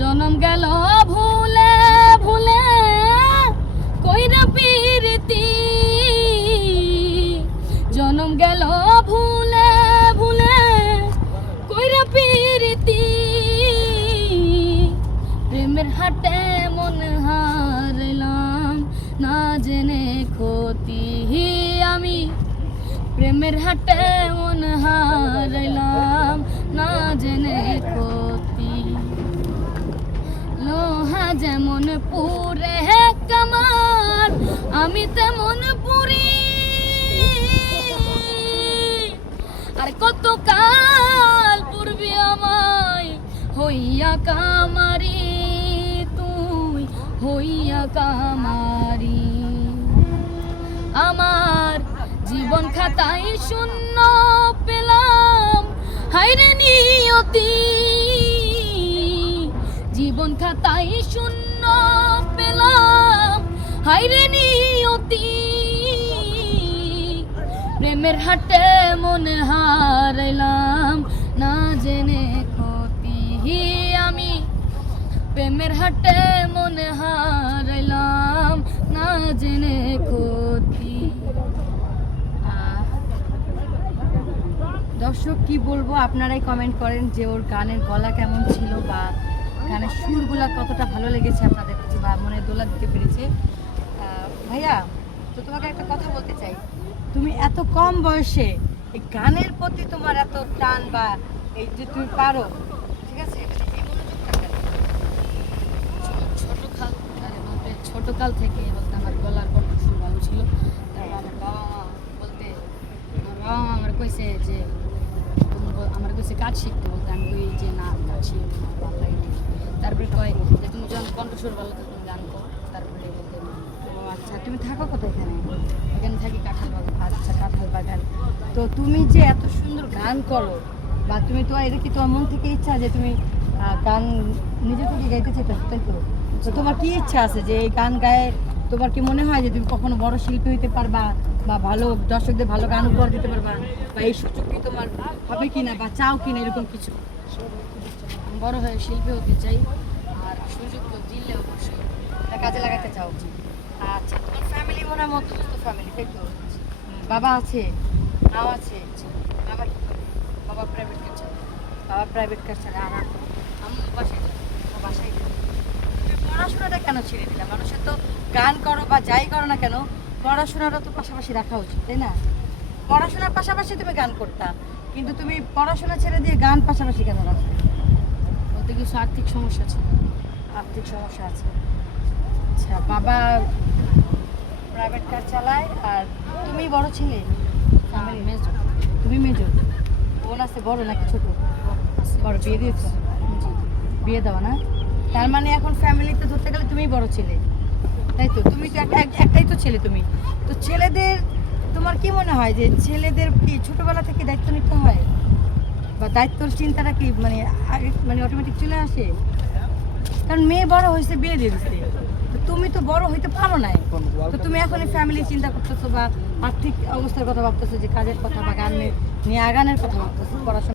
জনম গেল ভুলে ভুলে কইরা পিরিতি, জনম গেল ভুলে ভুলে কইরা পিরিতি, প্রেমের হাটে মন হারাইলাম না জেনে ক্ষতি আমি, প্রেমের হাটে মন হারাইলাম না জেনে ক্ষতি। লোহা যেমন পুরে কামার আমি তেমন পুরি, আর কত কাল পূর্বে আমায় হইয়া কামারি, তুই হইয়া কামারি। আমার জীবন খাতায় শূন্য পেলাম হায়রে নিয়তি, জীবন খাতায় শূন্য পেলাম হায়রে নিয়তি, প্রেমের হাটে মন হারাইলাম না জেনে ক্ষতি আমি, প্রেমের হাটে মন হারাইলাম না জেনে ক্ষতি। দর্শক কি বলবো, আপনারাই কমেন্ট করেন যে ওর গানের গলা কেমন ছিল বা গানের সুরগুলা কতটা ভালো লেগেছে আপনাদের কাছে বা মনে দোলা দিতে পেরেছে। ভাইয়া, তো তোমাকে একটা কথা বলতে চাই, তুমি এত কম বয়সে এই গানের প্রতি তোমার এত টান বা এই যে তুমি পারো, ঠিক আছে, এই মনোযোগটা কেন? ছোটকাল থেকে বলতে আমার গলার কণ্ঠ সুর ভালো ছিল। তারপর আমার বাবা মা আমার কইছে যে আমার কইছে কাজ শিখতে, বলতে আমি কই যে না কাজ শিখতে ভালো লাগে না। তারপরে কয় যে তুমি যখন কণ্ঠস্বর ভালো তো তুমি গান করো। তারপরে বলতে ও আচ্ছা, তুমি থাকো কোথায় এখানে? এখানে থাকি কাঁঠাল বাগান। আচ্ছা, কাঁঠাল বাগান। তো তুমি যে এত সুন্দর গান করো বা তুমি তো এটা কি তোমার মন থেকে ইচ্ছা যে তুমি গান নিজে থেকে গাইতে চাইতেছো, তাই তো? তো তোমার কি ইচ্ছা আছে যে এই গান গায়ে তোমার কি মনে হয় যে তুমি কখনো বড় শিল্পী হইতে পারবা বা ভালো দর্শকদের ভালো গান উপহার দিতে পারবা, বা এই সুযোগ কি তোমার হবে কিনা বা চাও কিনা এরকম কিছু? আমি বড় হয়ে শিল্পী হতে চাই, আর সুযোগ তো দিলে অবশ্যই তা কাজে লাগাতে চাও। আচ্ছা, তোমার ফ্যামিলি মনে হয় মধ্যবিত্ত ফ্যামিলি, তাই তো? বাবা আছে, মাও আছে। বাবা কি করে? বাবা প্রাইভেট কাজ চাই, বাবা প্রাইভেট কাজ ছাড়া আর আমি বাসায় যাই। ও বাসায় যায়। তুমি পড়াশোনাটা কেন ছেড়ে দিলা? মানুষের তো গান করো বা যাই করো না কেন, পড়াশোনাটা তো পাশাপাশি রাখা উচিত, তাই না? পড়াশোনার পাশাপাশি তুমি গান করতা, কিন্তু তুমি পড়াশোনা ছেড়ে দিয়ে গান পাশাপাশি কেন রাখো? বলতে কিছু আর্থিক সমস্যা ছিল। আর্থিক সমস্যা আছে। আচ্ছা, বাবা প্রাইভেট কার চালায় আর তুমি বড় ছেলে? আমি মেজর। তুমি মেজর। বোন আছে বড় নাকি ছোট? বড়। বিয়ে দিয়েছো? জি। বিয়ে দেওয়া না? তার মানে এখন ফ্যামিলিতে ধরতে গেলে তুমিই বড় ছেলে, তাই তো? তুমি তো একটাই তো ছেলে তুমি। তো ছেলেদের তোমার কি মনে হয় যে ছেলেদের কি ছোটবেলা থেকে দায়িত্ব নিতে হয় বা দায়িত্বর চিন্তাটা কি মানে মানে অটোমেটিক চলে আসে? কারণ মেয়ে বড় হয়েছে, বিয়ে দিয়ে দিচ্ছে, তো তুমি তো বড় হইতে পারো নাই, তো তুমি এখন ফ্যামিলি চিন্তা করতেছো বা আর্থিক অবস্থার কথা ভাবতেছো, যে কাজের কথা বা গান নিয়ে আগানোর কথা ভাবতেছো, পড়াশোনা